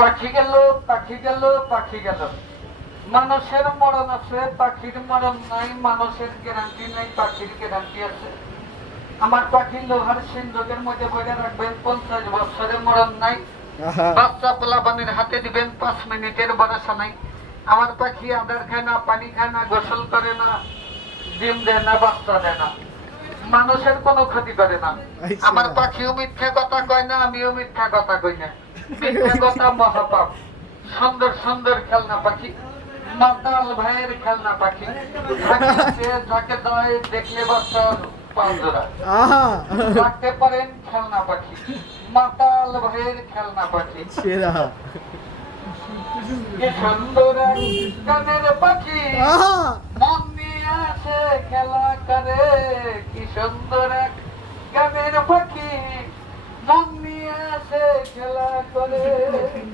পাখি গেল, পাখি গেল, পাখি গেল। মানুষের মরণ আছে, পাখির মরণ নাই। মানুষের গ্যারান্টি নাই, পাখির গ্যারান্টি আছে। আমার পাখি লোহার সিন্ধুকের মধ্যে বইটা রাখবেন, 50 বছরে মরণ নাই। বাচ্চা পোলাপানির হাতে দিবেন, 5 মিনিটের ভরসা নাই। আমার পাখি আদার খায় না, পানি খায় না, গোসল করে না, ডিম দেয় না, বাচ্চা দেয় না, মানুষের কোনো ক্ষতি করে না। আমার পাখিও মিথ্যা কথা কয় না, আমিও মিথ্যা কথা কই না। মিথ্যা কথা মহাপাপ। সুন্দর সুন্দর খেলনা পাখি, মাতাল ভাইয়ের খেলনা পাখি, যাকে দেয় দেখলে বাচ্চার পাঁচজোড়া রাখতে পারেন। খেলনা পাখি, মাতাল ভাইয়ের খেলনা পাখি। কি সুন্দর এক কানের পাখি, মন নিয়ে আসে খেলা করে। কি সুন্দর এক গানের পাখি, মন নিয়ে আসে খেলা করে।